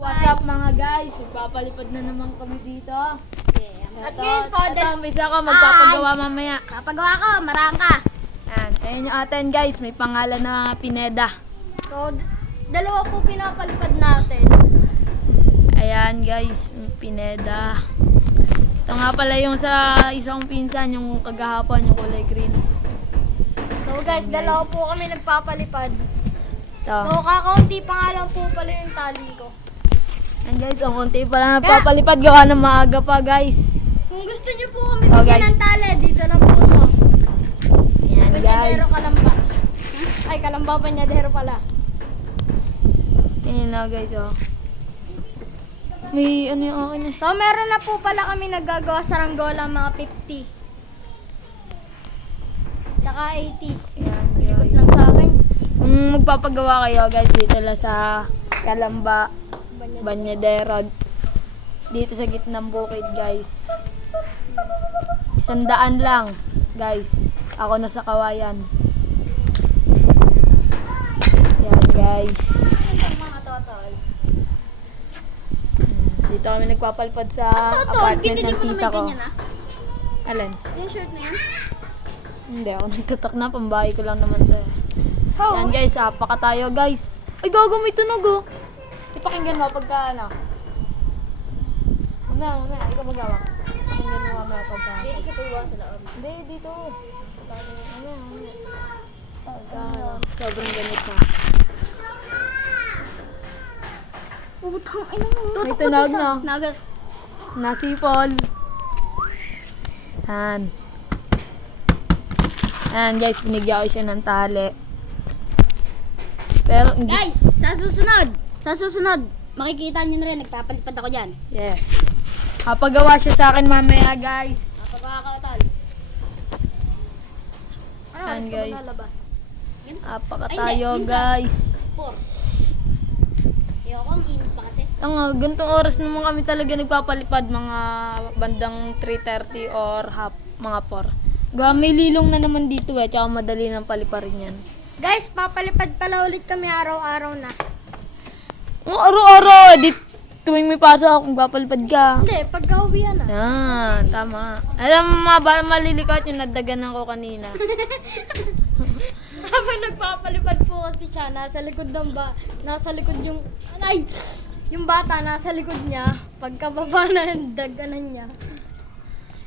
What's up mga guys? Magpapalipad na naman kami dito. At ngayon po, Ito, isa ko magpapagawa mamaya. papagawa ko, marangka. Yan, ayun yung atin guys. May pangalan na Pineda. So, dalawa po pinapalipad natin. Ayan guys, Pineda. Ito nga pala yung sa isang pinsan, yung kagahapon, yung kulay green. So guys, dalawa po kami nagpapalipad. Ito. So, kakaunti pa nga lang po pala yung tali ko. Yan guys, ang unti pala napapalipad. Gawa ng maaga pa guys. Kung gusto niyo po kami Oh, bigyan guys. ng tali, dito lang po to. Yan guys. Banyadero Kalamba. Ay, Kalamba, Banyadero pala. Yan na guys, oh. May ano yung akin eh. So, meron na po pala kami nagagawa sa Ranggola, mga 50. Tsaka 80. Yan Likot guys. lang sa akin. Kung magpapagawa kayo guys, dito lang sa Kalamba, Banyadero. Dito sa gitnang bukid guys. 100 lang guys. Ako na sa Kawayan. Yan guys. Mga totol. Dito kami nagpapalipad sa Totol, apartment binili ng mo na may tita ko. ganyan ah. Alin? Yung shirt na yan? Hindi ako nagtatak na. Pambahay ko lang naman to. Oh, Yan guys, apaka tayo guys. Ay gago, may tunog oh. Ipakinggan mo pagka ano. Mamaya, ikaw magawa. Pakinggan mo mamaya pagka. dito sa tuwa sa loob. Hindi, dito. Mamaya. Pagka, sobrang ganit na. Putang ina mo. May tunog na. Nagat. Nasipol. Yan. Yan guys, binigyan ko siya ng tali. Pero hindi. Guys, sa susunod, makikita nyo na rin, nagpapalipad ako dyan. Yes. Kapagawa siya sa akin mamaya guys. Kapagawa ka tal. Yan, guys. Apaka Ay, tayo hindi, minsan. guys. 4. Ayoko, ang init pa kasi. Tanga, ganitong oras naman kami talaga nagpapalipad, mga bandang 3:30 or mga 4. Gawa may lilong na naman dito eh, tsaka madali nang paliparin yan. Guys, papalipad pala ulit kami araw-araw na. Araw-araw, di tuwing may pasok ako, magpapalipad ka. Hindi, pagka-uwian na. Yan, tama. Alam mo, malilikot yung nadaganan ko kanina. Habang nagpapalipad po kasi siya, nasa likod yung, yung bata nasa likod niya. Pagkababa na ng daganan niya.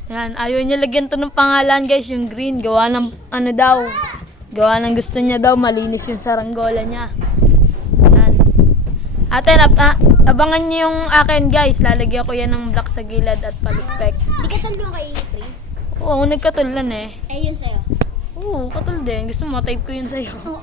Yan, ayaw niya lagyan to ng pangalan guys, yung green. Gawa ng ano daw. Gawa ng gusto niya daw, malinis yung saranggola niya. Yan. Ate, abangan niyo yung akin guys. Lalagyan ko yan ng black sa gilid at palikpek. Di ka talong kay Prince? Oo, nagkatulan eh. Eh, yun sa'yo. Oo, katul din. Gusto mo, type ko yun sa'yo. Oo.